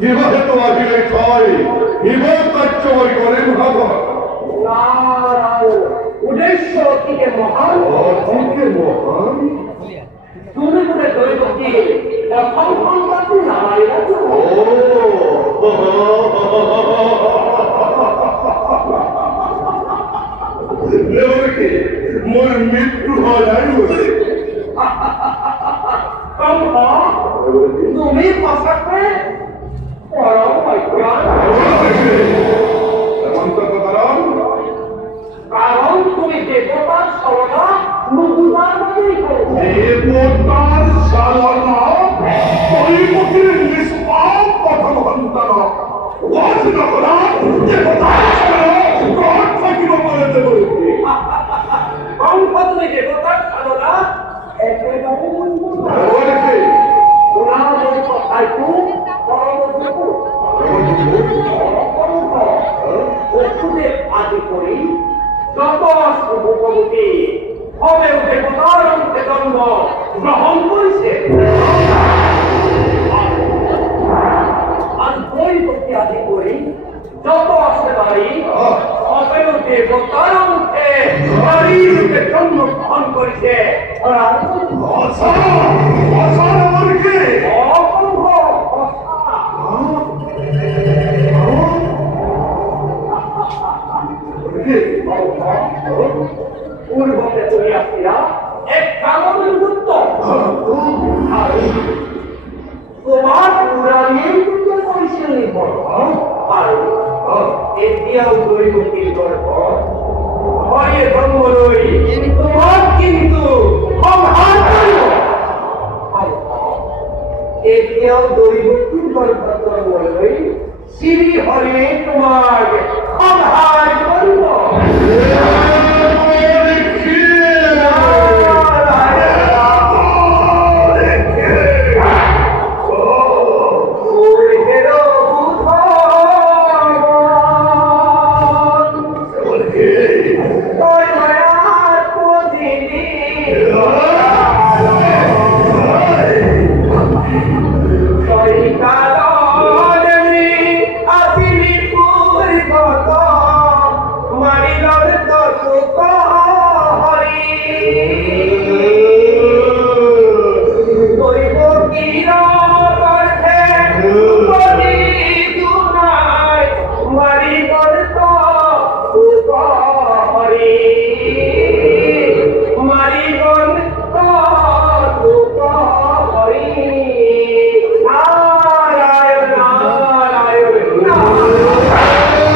কিভাবে তো আহিলে ছয় ইমান কার্য করে মহাভাগ উদ্দেশ্য থেকে মহান মহান তুমি করে দৈবকে প্রথম সংবাদটি নামাই রাখো মোর মৃত্যু হয় তুমি পাশাকে কারণ তুমি দেবতার সরলা মুগুদার মধ্যেই দেবতার সালনা পরিমুখের নিষ্পাপ কথনঘণ্টার ওয়াজনকরা দেবতার সালনা গড় থাকিব বলে দেবকে অঙ্ক তুমি দেবতার সালনা একেবারে ওনাদের কথায় খুব ওষুধের আদি করি যত শুভকে হবে দেবতার অন্তে দণ্ড গ্রহণ করেছে আর বই প্রতি আদি করি যত আসতে পারি হবে দেবতার অন্তে শরীরকে জন্ম গ্রহণ করেছে পূর্বতে তুমি আসিয়া এক কামনের উত্তর তোমার পুরাণের উত্তর পরিশীলনী করো আর এতিয়াও দৈবকীর গর্ব ভয়ে ব্রহ্মরই তোমার কিন্তু সংহার করিল এতিয়াও দৈবকীর গর্ব ধর্মরই শ্রী হরে তোমার সংহার করিল